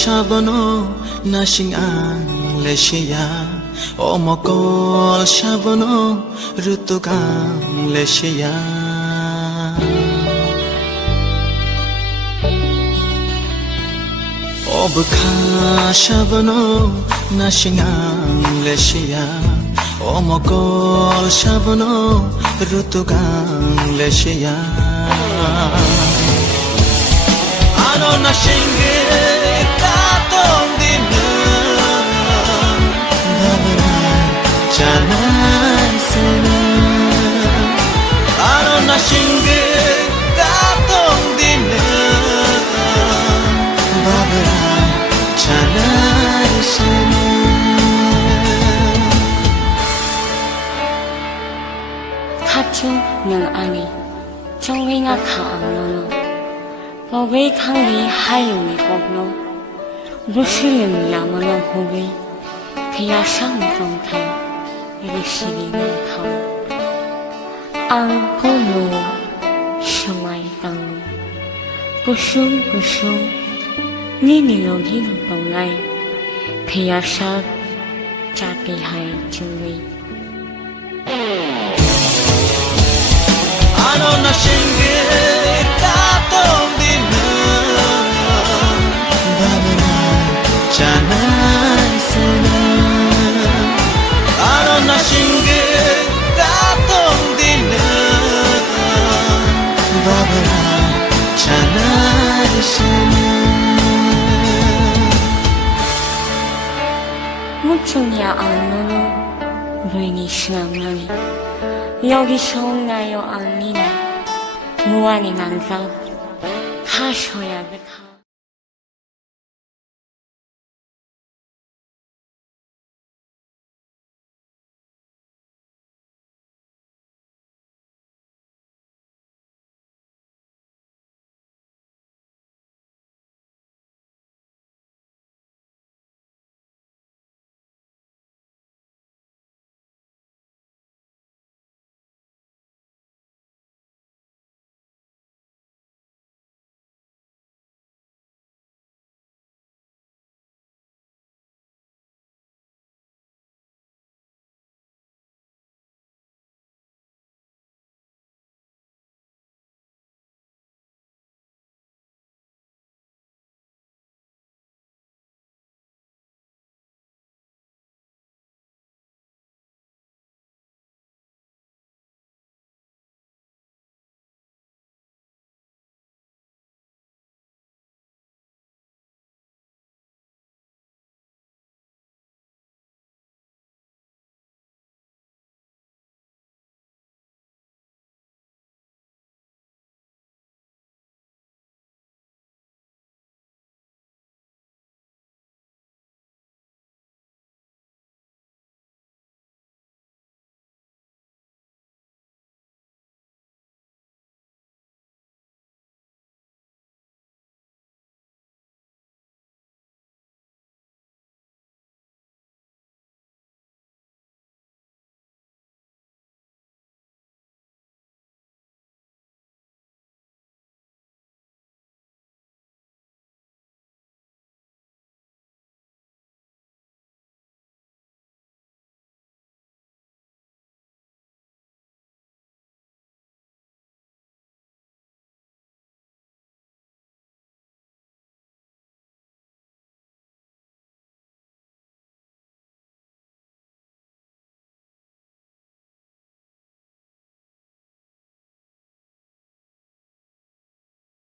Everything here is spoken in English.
সাবনো নাসিং আং লেশিয়া অমকল সাবনো ঋতুকাং লেশিয়া অবখা সাবনো নাসিং আং লেশিয়া অমকল সাবনো ঋতুকাং লেশিয়া ano na shinge tatong dinang babaran chanay sena ano na shinge tatong dinang babaran chanay sena Kachung ng ani trong vi nga khaang no我为康里还有美国咯，不是人那么了后背，可要上中开，一个是里面靠，安过路，什么当，不凶，你老几都懂来，可要上家里还就为。ano na shinge tatong chanay sena ano na shinge tatong dinang babaran chanay sena 무척이야 안노노 루이니 시나무나니 여기서 나요 안니나 무한히 난사 가셔야 돼